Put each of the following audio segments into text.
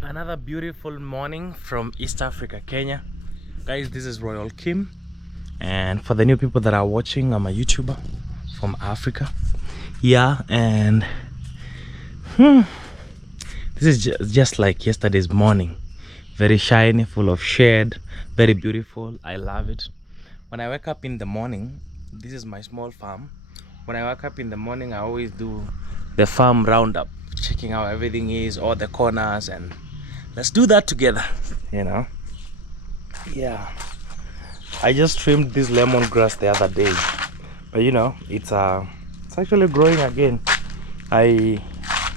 Another beautiful morning from East Africa, Kenya. Guys, this is Royal Kim, and for the new people that are watching, I'm a YouTuber from Africa. Yeah, and this is just like yesterday's morning. Very shiny, full of shade, very beautiful. I love it. When I wake up in the morning, this is my small farm. When I wake up in the morning, I always do the farm roundup, checking how everything is, all the corners, and let's do that together, you know. Yeah, I just trimmed this lemongrass the other day, but it's actually growing again. I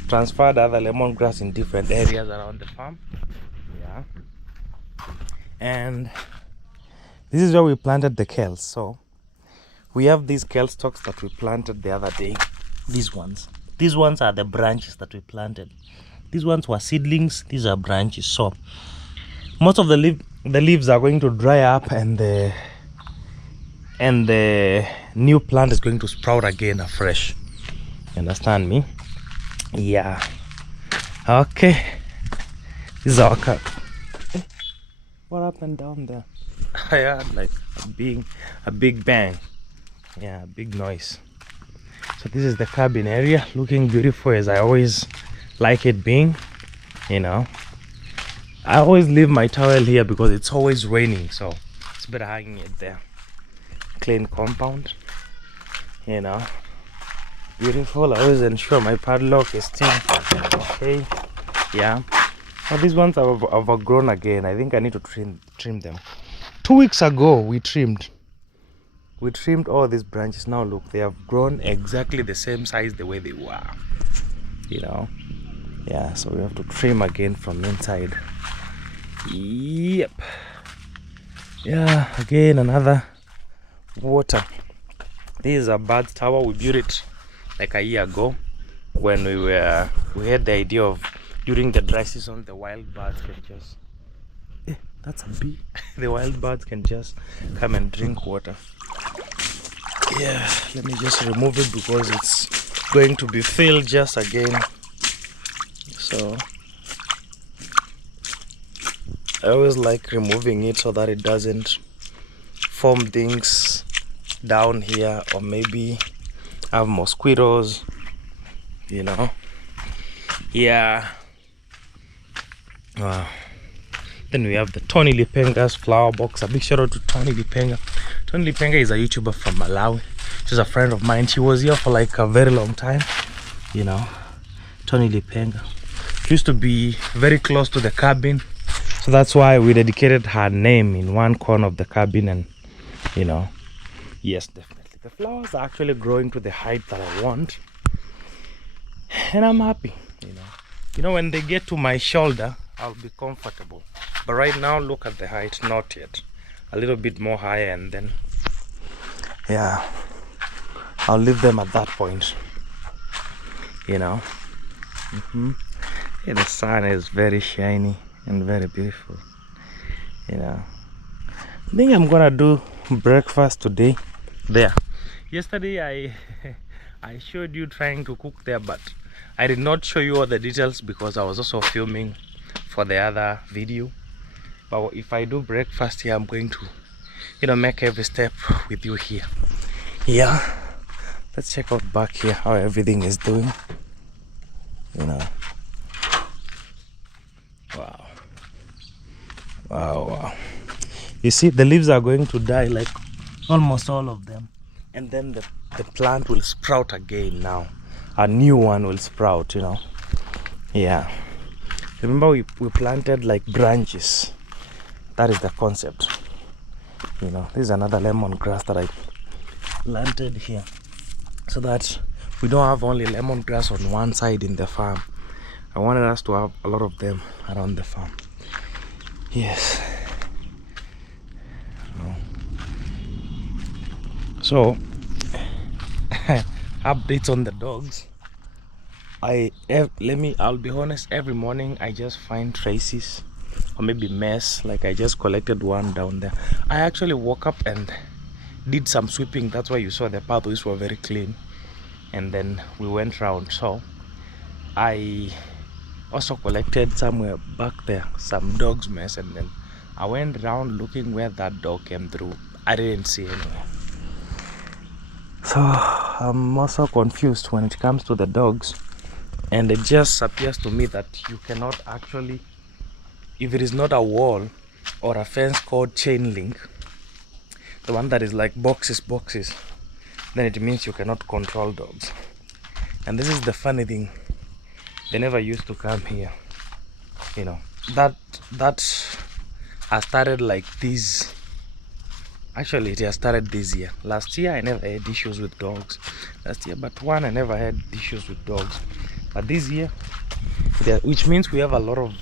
transferred other lemongrass in different areas around the farm. Yeah, and this is where we planted the kales. So we have these kale stalks that we planted the other day. These ones are the branches that we planted. These ones were seedlings, these are branches. So most of the leaves are going to dry up, and the new plant is going to sprout again afresh. You understand me? Yeah. Okay. This is our cut. What happened down there? I heard like a big bang. Yeah, a big noise. So this is the cabin area, looking beautiful as I always like it being. I always leave my towel here because it's always raining, so it's better hanging it there. Clean compound, beautiful. I always ensure my padlock is still okay. Yeah, but these ones have overgrown again. I think I need to trim them. 2 weeks ago we trimmed all these branches. Now look, they have grown exactly the same size the way they were. Yeah, so we have to trim again from inside. Yep. Yeah, again another water. This is a bird tower. We built it like a year ago when we had the idea of during the dry season the wild birds can just that's a bee. The wild birds can just come and drink water. Yeah, let me just remove it because it's going to be filled just again. So I always like removing it so that it doesn't form things down here, or maybe have mosquitoes, Yeah. Then we have the Tony Lipenga's flower box. A big shout out to Tony Lipenga. Tony Lipenga is a YouTuber from Malawi. She's a friend of mine. She was here for like a very long time. Tony Lipenga. She used to be very close to the cabin, so that's why we dedicated her name in one corner of the cabin. And yes, definitely the flowers are actually growing to the height that I want, and I'm happy. When they get to my shoulder, I'll be comfortable. But right now, look at the height. Not yet. A little bit more higher, and then yeah, I'll leave them at that point. Yeah, the sun is very shiny and very beautiful. I think I'm gonna do breakfast today there. Yesterday I showed you trying to cook there, but I did not show you all the details because I was also filming for the other video. But if I do breakfast here, I'm going to make every step with you here. Yeah, let's check out back here how everything is doing. Wow. You see, the leaves are going to die, like almost all of them, and then the plant will sprout again. Now a new one will sprout. Yeah, remember we planted like branches. That is the concept. This is another lemongrass that I planted here, so that we don't have only lemongrass on one side in the farm. I wanted us to have a lot of them around the farm. Yes. So updates on the dogs. I'll be honest, every morning I just find traces or maybe mess. Like I just collected one down there. I actually woke up and did some sweeping. That's why you saw the pathways were very clean, and then we went round. So I also collected somewhere back there some dog's mess, and then I went around looking where that dog came through. I didn't see anywhere. So I'm also confused when it comes to the dogs, and it just appears to me that you cannot actually, if it is not a wall or a fence called chain link, the one that is like boxes, then it means you cannot control dogs. And this is the funny thing, they never used to come here, you know. That has started like this. Actually, it has started this year. Last year I never had issues with dogs. Last year, but one, I never had issues with dogs. But this year, which means we have a lot of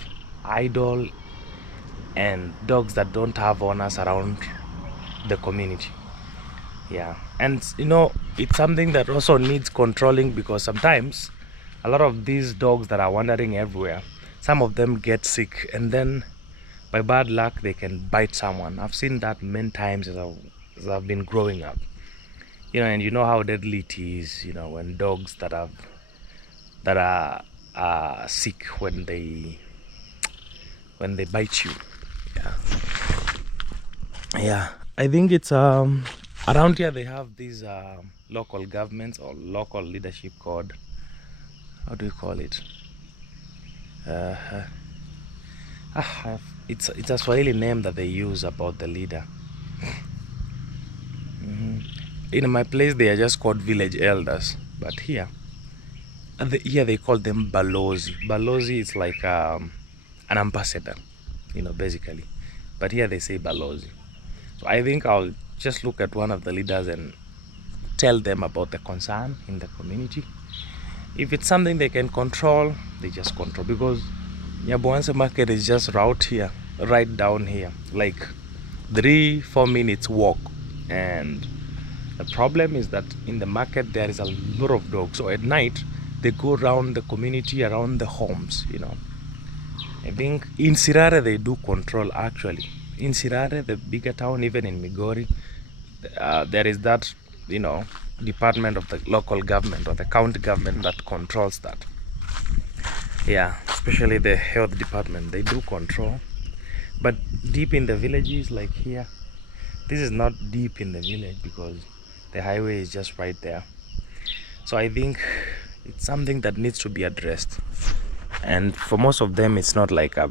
idle and dogs that don't have owners around the community. Yeah, and you know, it's something that also needs controlling, because sometimes a lot of these dogs that are wandering everywhere, some of them get sick, and then by bad luck they can bite someone. I've seen that many times as I've been growing up, you know. And you know how deadly it is, you know, when dogs that are sick, when they bite you. Yeah, I think it's around here they have these local governments or local leadership called, how do you call it, it's a Swahili name that they use about the leader. In my place they are just called village elders, but here they call them balozi. Balozi is like an ambassador, you know, basically, but here they say balozi. So I think I'll just look at one of the leaders and tell them about the concern in the community. If it's something they can control, they just control, because Nyabuanse market is just right down here, like 3-4 minutes walk. And the problem is that in the market there is a lot of dogs, so at night they go around the community, around the homes, you know. I think in Sirare they do control, actually. In Sirare, the bigger town, even in Migori, there is that, you know, department of the local government or the county government that controls that. Yeah, especially the health department, they do control. But deep in the villages, like here, this is not deep in the village because the highway is just right there. So I think it's something that needs to be addressed. And for most of them, it's not like a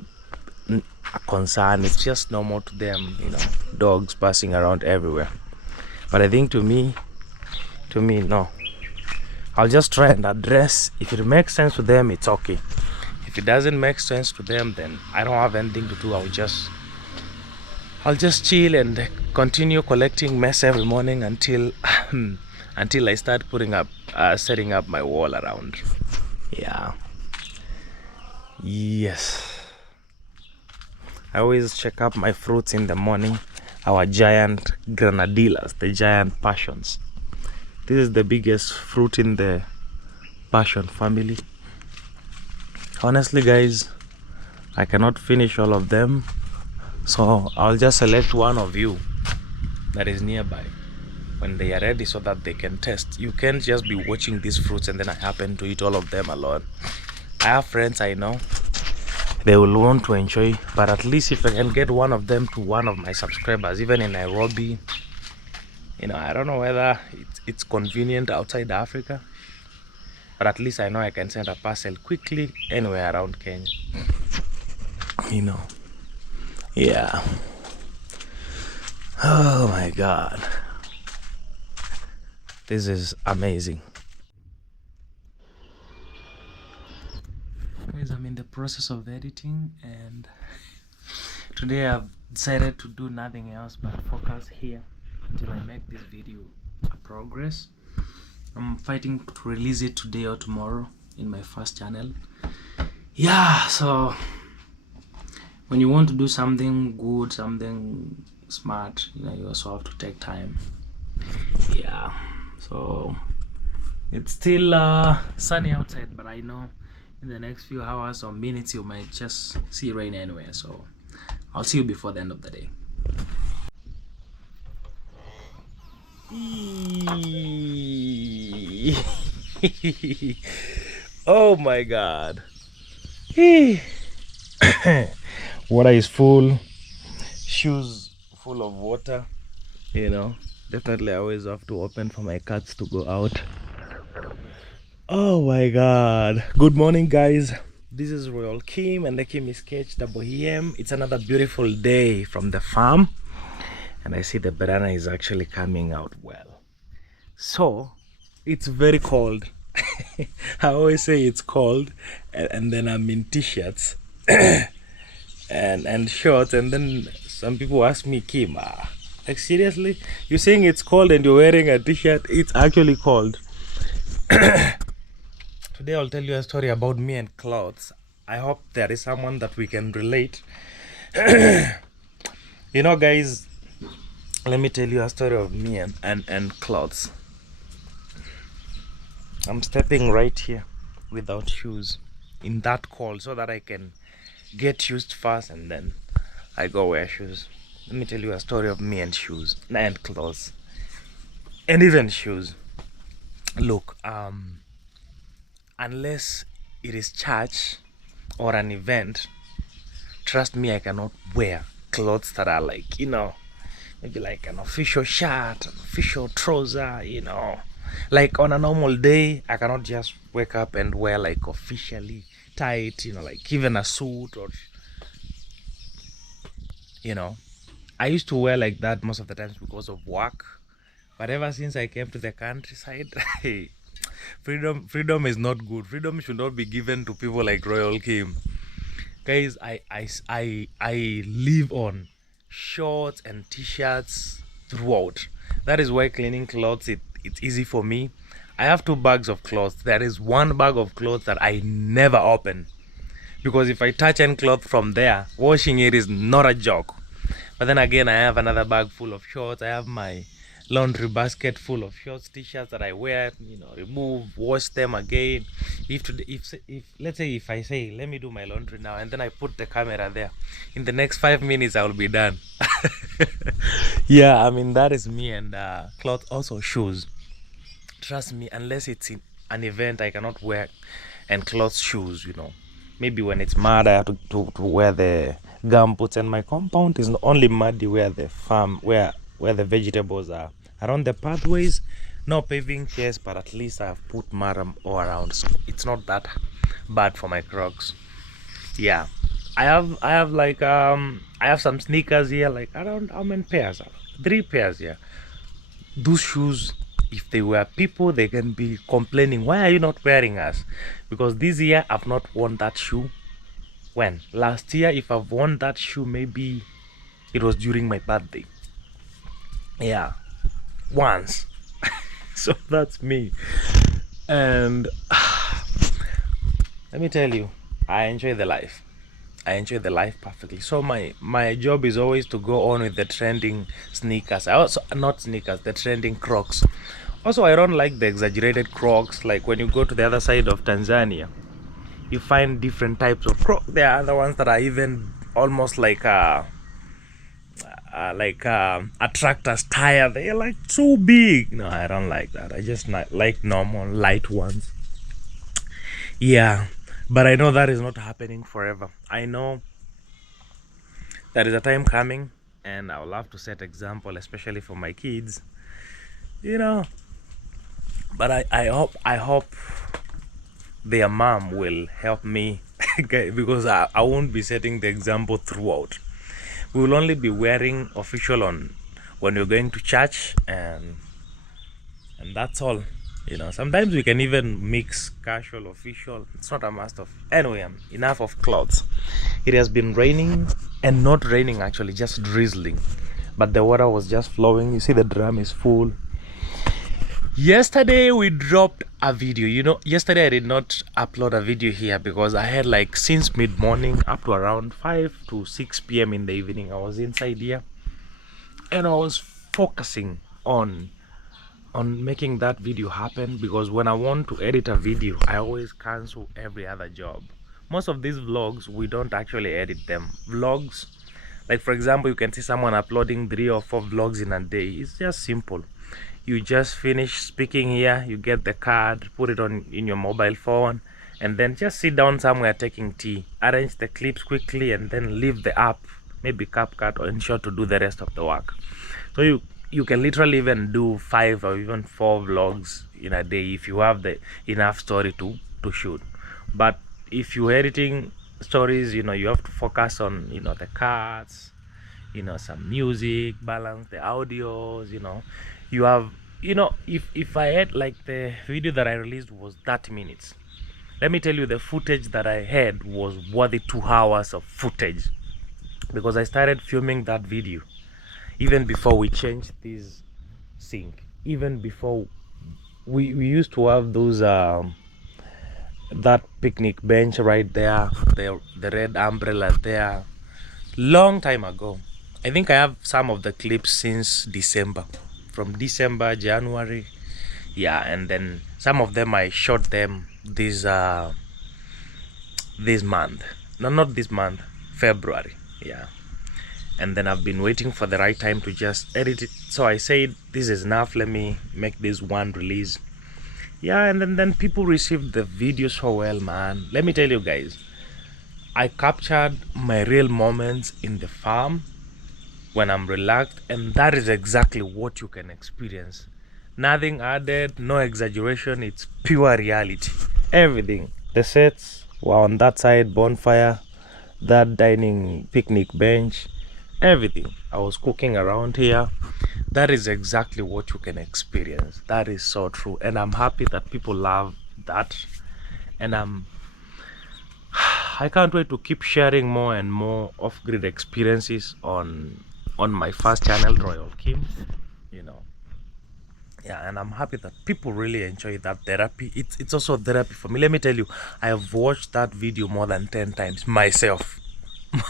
concern, it's just normal to them, you know, dogs passing around everywhere. But I think to me, no. I'll just try and address. If it makes sense to them, it's okay. If it doesn't make sense to them, then I don't have anything to do. I'll just chill and continue collecting mess every morning until until I start setting up my wall around. Yeah. Yes. I always check up my fruits in the morning. Our giant grenadillas, the giant passions. This is the biggest fruit in the passion family. Honestly, guys, I cannot finish all of them, so I'll just select one of you that is nearby when they are ready so that they can test. You can't just be watching these fruits and then I happen to eat all of them alone. I have friends I know, they will want to enjoy, but at least if I can get one of them to one of my subscribers, even in Nairobi, you know, I don't know whether it's convenient outside Africa, but at least I know I can send a parcel quickly anywhere around Kenya, you know. Yeah. Oh my God, this is amazing. Guys, I'm in the process of editing, and today I've decided to do nothing else but focus here until I make this video a progress. I'm fighting to release it today or tomorrow in my first channel. Yeah, so when you want to do something good, something smart, you know, you also have to take time. Yeah, so it's still sunny outside, but I know in the next few hours or minutes you might just see rain anywhere, so I'll see you before the end of the day. Oh my God. Water is full, shoes full of water, you know. Definitely I always have to open for my cats to go out. Oh my god. Good morning, guys. This is Royal Kim and the Kim is Sketch WM. It's another beautiful day from the farm, and I see the banana is actually coming out well. So it's very cold. I always say it's cold, and then I'm in t-shirts and shorts, and then some people ask me, Kim, like seriously, you're saying it's cold and you're wearing a t-shirt? It's actually cold. Today I'll tell you a story about me and clothes. I hope there is someone that we can relate. You know, guys, let me tell you a story of me and clothes. I'm stepping right here without shoes in that cold so that I can get used fast and then I go wear shoes. Let me tell you a story of me and shoes and clothes and even shoes. Look, unless it is church or an event, trust me, I cannot wear clothes that are like, you know, maybe like an official shirt, an official trouser, you know. Like on a normal day, I cannot just wake up and wear like officially tight, you know, like even a suit or, you know. I used to wear like that most of the times because of work. But ever since I came to the countryside, freedom is not good. Freedom should not be given to people like Royal Kim. Guys, I live on shorts and t-shirts throughout. That is why cleaning clothes, it's easy for me. I have 2 bags of clothes. There is 1 bag of clothes that I never open, because if I touch any cloth from there, washing it is not a joke. But then again, I have another bag full of shorts. I have my laundry basket full of shorts, t-shirts that I wear, you know, remove, wash them again. If let's say if I say let me do my laundry now, and then I put the camera there, in the next 5 minutes I will be done. Yeah, I mean, that is me. And clothes, also shoes. Trust me, unless it's in an event, I cannot wear and clothes shoes, you know. Maybe when it's mud, I have to wear the gumboots, and my compound is only muddy where the farm, where the vegetables are around the pathways. No paving, yes, but at least I have put mud all around, so it's not that bad for my Crocs. Yeah, I have like I have some sneakers here, like around how many pairs? 3 pairs here. Those shoes, if they were people, they can be complaining, why are you not wearing us? Because this year I've not worn that shoe. When last year, if I've worn that shoe, maybe it was during my birthday. Yeah, once. So that's me. And let me tell you, I enjoy the life. I enjoy the life perfectly. So my job is always to go on with the trending sneakers. I also, not sneakers, the trending Crocs. Also, I don't like the exaggerated Crocs. Like when you go to the other side of Tanzania, you find different types of Crocs. There are other ones that are even almost like a tractor's tire. They're like too big. No, I don't like that. I just like normal light ones. Yeah, but I know that is not happening forever. I know there is a time coming, and I will have to set example, especially for my kids, you know. But I hope their mom will help me because I won't be setting the example throughout. We will only be wearing official on when we're going to church, and that's all. You know, sometimes we can even mix casual, official. It's not a must of. Anyway, enough of clothes. It has been raining, and not raining actually, just drizzling. But the water was just flowing. You see the drum is full. Yesterday we dropped a video. You know, yesterday I did not upload a video here because I had like since mid-morning up to around 5 to 6 p.m. in the evening, I was inside here, and I was focusing on making that video happen, because when I want to edit a video, I always cancel every other job. Most of these vlogs, we don't actually edit them. Vlogs, like for example, you can see someone uploading 3 or 4 vlogs in a day. It's just simple. You just finish speaking here, you get the card, put it on in your mobile phone, and then just sit down somewhere taking tea, arrange the clips quickly, and then leave the app, maybe CapCut or ensure to do the rest of the work. So you can literally even do 5 or even 4 vlogs in a day if you have the enough story to shoot. But if you're editing stories, you know, you have to focus on, you know, the cuts, you know, some music, balance the audios, you know. You have, you know, if I had, like, the video that I released was 30 minutes, let me tell you, the footage that I had was worthy 2 hours of footage, because I started filming that video even before we changed this sync, even before we used to have those that picnic bench right there, the red umbrella there, long time ago. I think I have some of the clips since December, from December, January, yeah, and then some of them I shot them this month, no, not this month, February, yeah. And then I've been waiting for the right time to just edit it, so I said this is enough, let me make this one release. Yeah, and then people received the video so well, man. Let me tell you guys, I captured my real moments in the farm when I'm relaxed, and that is exactly what you can experience. Nothing added, no exaggeration, it's pure reality. Everything. The sets were on that side, bonfire, that dining picnic bench, everything. I was cooking around here. That is exactly what you can experience. That is so true, and I'm happy that people love that. And I can't wait to keep sharing more and more off-grid experiences on my first channel, Royal Kim, you know. Yeah, and I'm happy that people really enjoy that therapy. It's also therapy for me. Let me tell you, I have watched that video more than 10 times myself.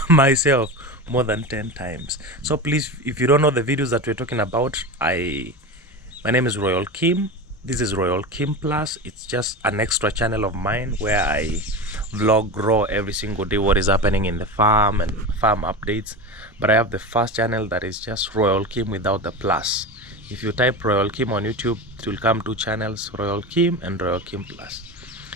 Myself, more than 10 times. So please, if you don't know the videos that we're talking about, my name is Royal Kim. This is Royal Kim Plus. It's just an extra channel of mine where I vlog raw every single day what is happening in the farm and farm updates. But I have the first channel that is just Royal Kim without the plus. If you type Royal Kim on YouTube, it will come 2 channels, Royal Kim and Royal Kim Plus.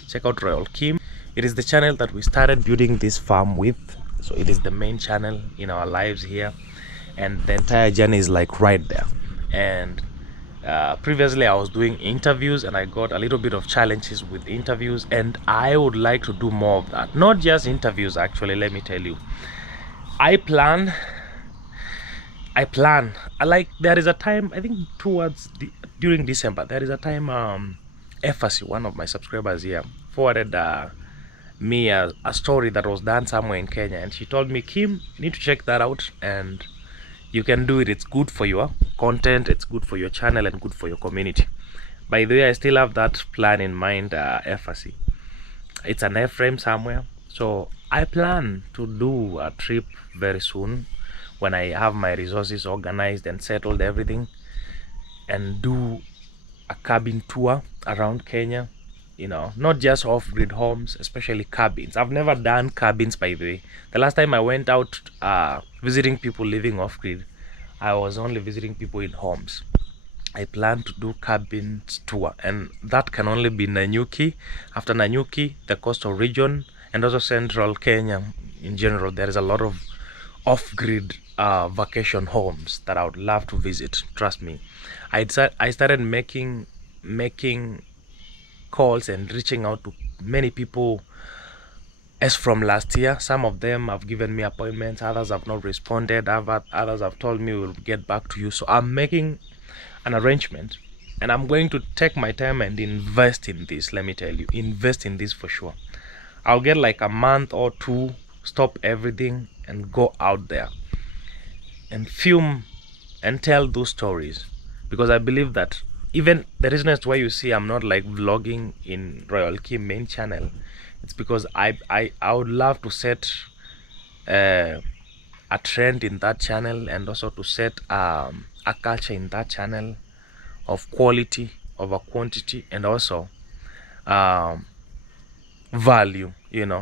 Check out Royal Kim. It is the channel that we started building this farm with. So it is the main channel in our lives here, and the entire journey is like right there. And previously I was doing interviews, and I got a little bit of challenges with interviews, and I would like to do more of that. Not just interviews, actually. Let me tell you, I plan. Like, there is a time, I think during December, there is a time Efasi, one of my subscribers here, forwarded me a story that was done somewhere in Kenya, and she told me, Kim, you need to check that out, and you can do it. It's good for your content, it's good for your channel, and good for your community. By the way, I still have that plan in mind, FRC. It's an F-frame somewhere, so I plan to do a trip very soon when I have my resources organized and settled everything, and do a cabin tour around Kenya. You know, not just off-grid homes, especially cabins. I've never done cabins, by the way. The last time I went out visiting people living off-grid, I was only visiting people in homes. I plan to do cabins tour, and that can only be Nanyuki. After Nanyuki, the coastal region, and also central Kenya in general, there is a lot of off-grid vacation homes that I would love to visit. Trust me. I started making calls and reaching out to many people as from last year. Some of them have given me appointments, others have not responded, others have told me we'll get back to you. So I'm making an arrangement, and I'm going to take my time and invest in this. Let me tell you, invest in this for sure. I'll get like a month or 2, stop everything, and go out there and film and tell those stories, because I believe that even the reason as to why you see I'm not like vlogging in Royal Kim main channel, it's because I would love to set a trend in that channel, and also to set a culture in that channel of quality over quantity, and also value, you know.